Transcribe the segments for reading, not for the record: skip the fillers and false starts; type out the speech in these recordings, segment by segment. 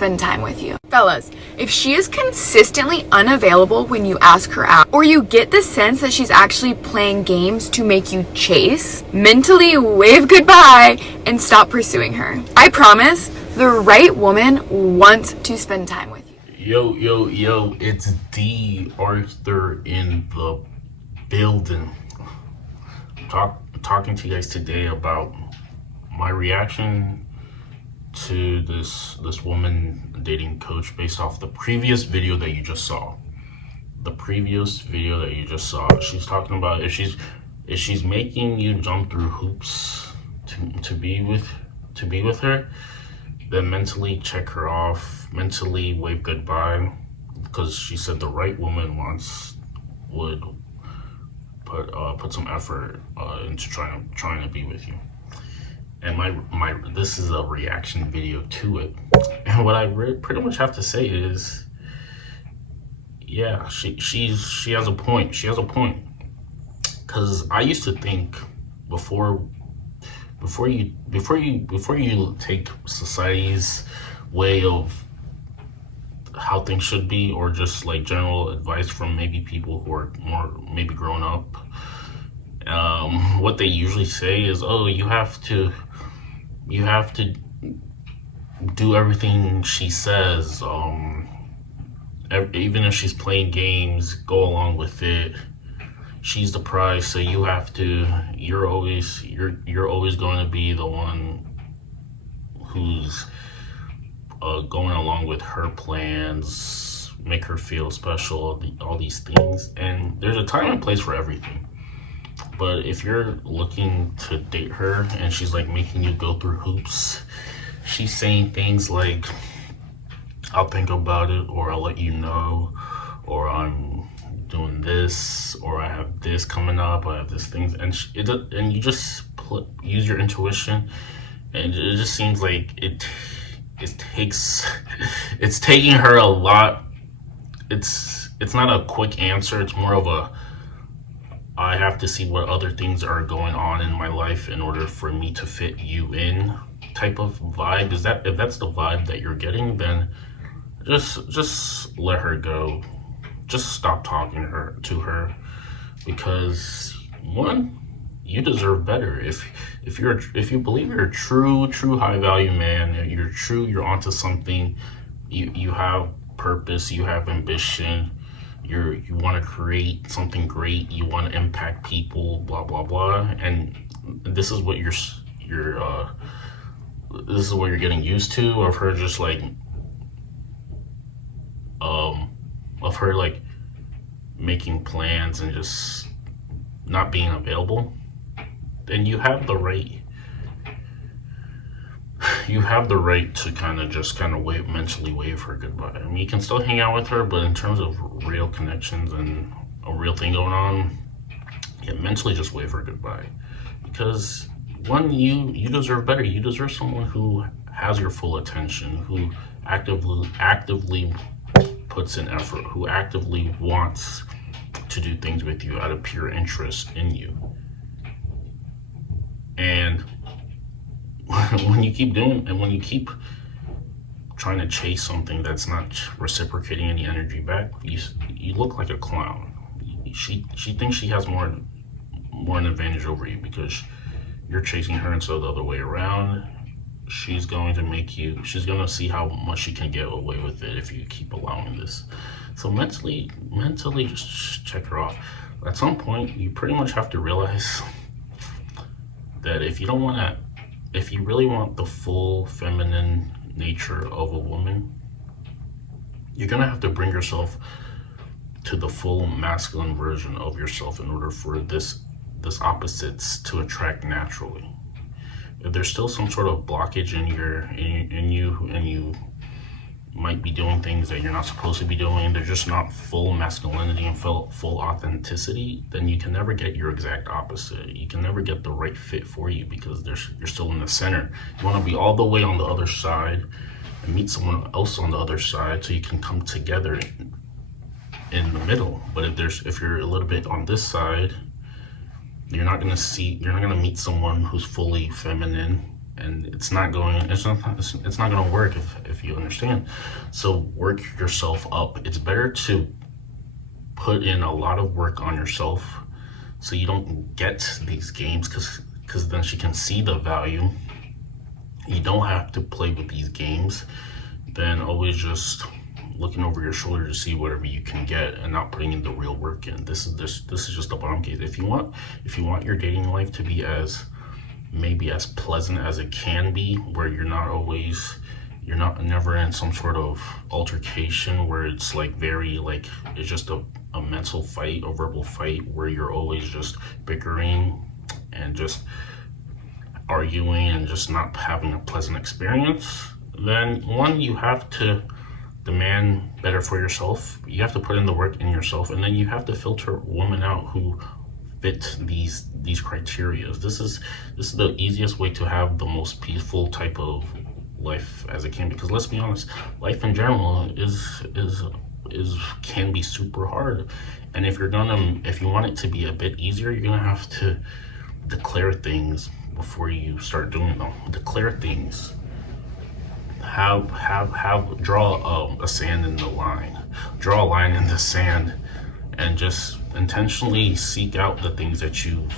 spend time with you. Fellas, if she is consistently unavailable when you ask her out, or you get the sense that she's actually playing games to make you chase, mentally wave goodbye and stop pursuing her. I promise, the right woman wants to spend time with you. Yo, it's D.Arthur in the building. Talking to you guys today about my reaction to this woman dating coach based off the previous video that you just saw. She's talking about if she's making you jump through hoops to be with her, then mentally check her off, mentally wave goodbye, because she said the right woman would put some effort into trying to be with you. And my this is a reaction video to it, and what I pretty much have to say is, yeah, she has a point. Because I used to think before you take society's way of how things should be, or just like general advice from maybe people who are more maybe grown up, what they usually say is, oh, you have to do everything she says, even if she's playing games, go along with it. She's the prize, so you're always going to be the one who's going along with her plans, make her feel special, all these things. And there's a time and place for everything. But if you're looking to date her and she's like making you go through hoops, she's saying things like, I'll think about it, or I'll let you know, or I'm doing this, or I have this coming up, I have this thing, and you just use your intuition, and it just seems like it's taking her a lot. It's not a quick answer. It's more of a, I have to see what other things are going on in my life in order for me to fit you in type of vibe. If that's the vibe that you're getting, then just let her go. Just stop talking to her, because one, you deserve better. If you believe you're a true high value man, you're onto something, you have purpose, you have ambition, you want to create something great, you want to impact people, blah blah blah, and this is what you're getting used to, of her just like of her like making plans and just not being available, then you have the right to kind of mentally wave her goodbye. I mean, you can still hang out with her, but in terms of real connections and a real thing going on, yeah, mentally just wave her goodbye. Because one, you deserve better. You deserve someone who has your full attention, who actively puts in effort, who actively wants to do things with you out of pure interest in you. And when you keep trying to chase something that's not reciprocating any energy back, you look like a clown. She thinks she has more an advantage over you because you're chasing her, and so the other way around, she's going to see how much she can get away with it if you keep allowing this. So mentally just check her off. At some point, you pretty much have to realize that if you really want the full feminine nature of a woman, you're gonna have to bring yourself to the full masculine version of yourself in order for this opposites to attract naturally. If there's still some sort of blockage in you, and you might be doing things that you're not supposed to be doing, they're just not full masculinity and full authenticity, then you can never get your exact opposite. You can never get the right fit for you, because you're still in the center. You want to be all the way on the other side and meet someone else on the other side, so you can come together in the middle. But if you're a little bit on this side, you're not gonna meet someone who's fully feminine and it's not going to work if you understand. So work yourself up. It's better to put in a lot of work on yourself so you don't get these games, because then she can see the value. You don't have to play with these games, then always just looking over your shoulder to see whatever you can get and not putting in the real work in. This is just a bomb case. If you want your dating life to be as pleasant as it can be, where you're never in some sort of altercation where it's like it's just a mental fight, a verbal fight, where you're always just bickering and just arguing and just not having a pleasant experience, then one, you have to demand better for yourself. You have to put in the work in yourself, and then you have to filter women out who fit these criteria. This is the easiest way to have the most peaceful type of life as it can, because let's be honest, life in general can be super hard. And if you want it to be a bit easier, you're gonna have to declare things before you start doing them. Declare things. Draw a sand in the line. Draw a line in the sand, and just intentionally seek out the things that you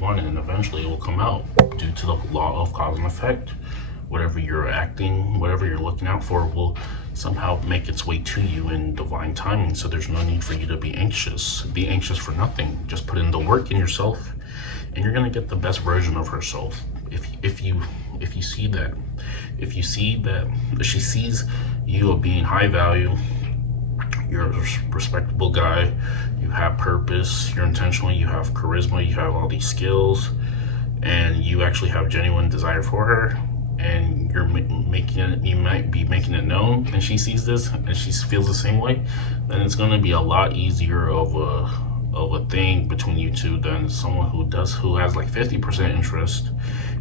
want, and eventually it will come out due to the law of cause and effect. Whatever you're looking out for will somehow make its way to you in divine timing. So there's no need for you to be anxious. Be anxious for nothing. Just put in the work in yourself, and you're gonna get the best version of herself. If you see that she sees you as being high value, you're a respectable guy, you have purpose, you're intentional, you have charisma, you have all these skills, and you actually have genuine desire for her, and you might be making it known, and she sees this and she feels the same way, then it's going to be a lot easier of a thing between you two than someone who has like 50% interest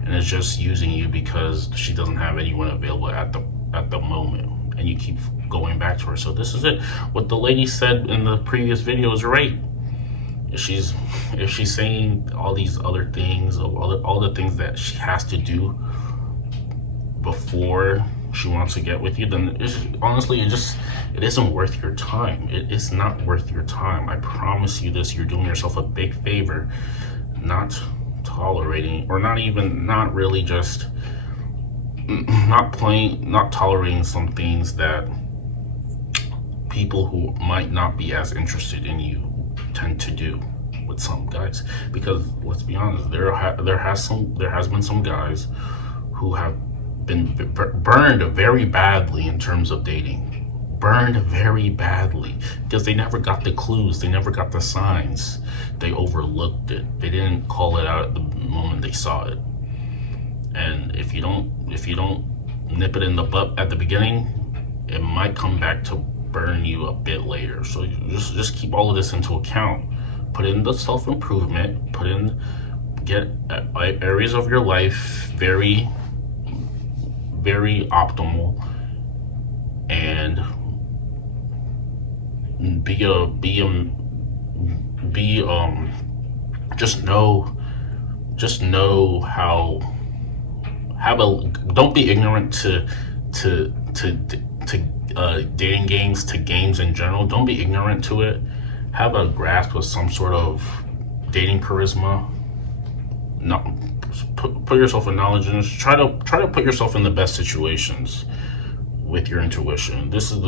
and is just using you because she doesn't have anyone available at the moment, and you keep going back to her. So this is it. What the lady said in the previous video is right. If she's saying all these other things, all the things that she has to do before she wants to get with you, then honestly, it isn't worth your time. It is not worth your time. I promise you this. You're doing yourself a big favor not tolerating, or not really just not tolerating some things that people who might not be as interested in you tend to do with some guys. Because let's be honest, there has been some guys who have been burned very badly in terms of dating. Burned very badly because they never got the clues, they never got the signs, they overlooked it, they didn't call it out at the moment they saw it. And if you don't nip it in the butt at the beginning, it might come back to burn you a bit later. So you just keep all of this into account. Put in the self-improvement, get areas of your life very, very optimal, and just know how don't be ignorant to dating games, to games in general. Don't be ignorant to it. Have a grasp of some sort of dating charisma. Put yourself in knowledge, and just try to put yourself in the best situations with your intuition. This is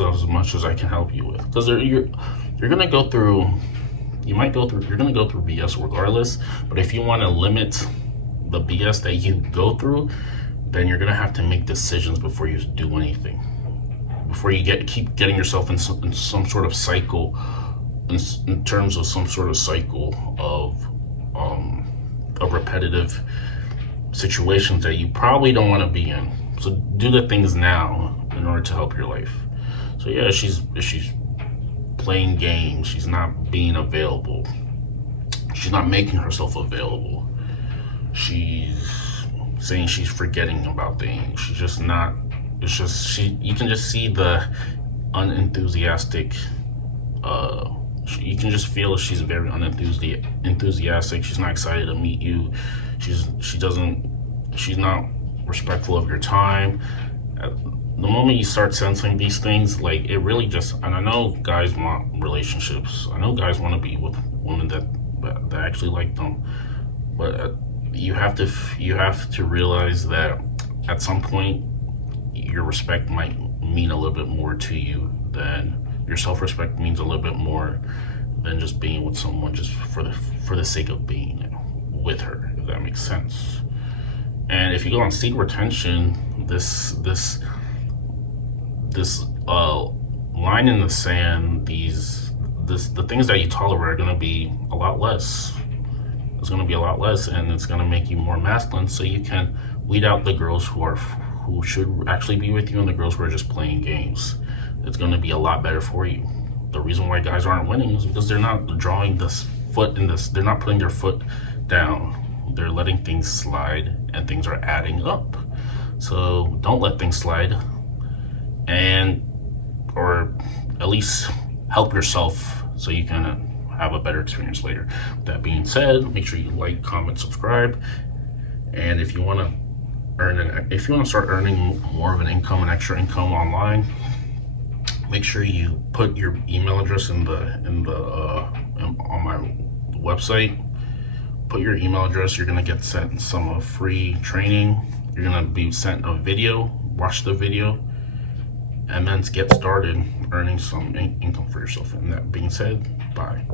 as much as I can help you with, because you're gonna go through BS regardless. But if you want to limit the BS that you go through, then you're gonna have to make decisions before you do anything. Before you keep getting yourself in some sort of cycle, in terms of some sort of cycle of repetitive situations that you probably don't want to be in. So do the things now in order to help your life. So yeah, she's playing games, she's not being available, she's not making herself available, she's saying she's forgetting about things, she's just not. It's just you can just see the unenthusiastic, you can just feel she's very unenthusiastic. She's not excited to meet you. She doesn't she's not respectful of your time. The moment you start sensing these things, like, it really just, and I know guys want relationships. I know guys want to be with women that actually like them, but you have to realize that at some point your respect might mean a little bit more to you than your self-respect means a little bit more than just being with someone just for the sake of being with her, if that makes sense. And if you go on seed retention, this line in the sand, the things that you tolerate are going to be a lot less. It's going to be a lot less, and it's going to make you more masculine, so you can weed out the girls who should actually be with you and the girls who are just playing games. It's going to be a lot better for you. The reason why guys aren't winning is because they're not drawing this foot in this. They're not putting their foot down. They're letting things slide, and things are adding up. So don't let things slide, or at least help yourself so you can have a better experience later. That being said, make sure you like, comment, subscribe, and if you want to start earning more of an income, an extra income online, make sure you put your email address on my website. Put your email address. You're gonna get sent some free training. You're gonna be sent a video. Watch the video, and then get started earning some income for yourself. And that being said, bye.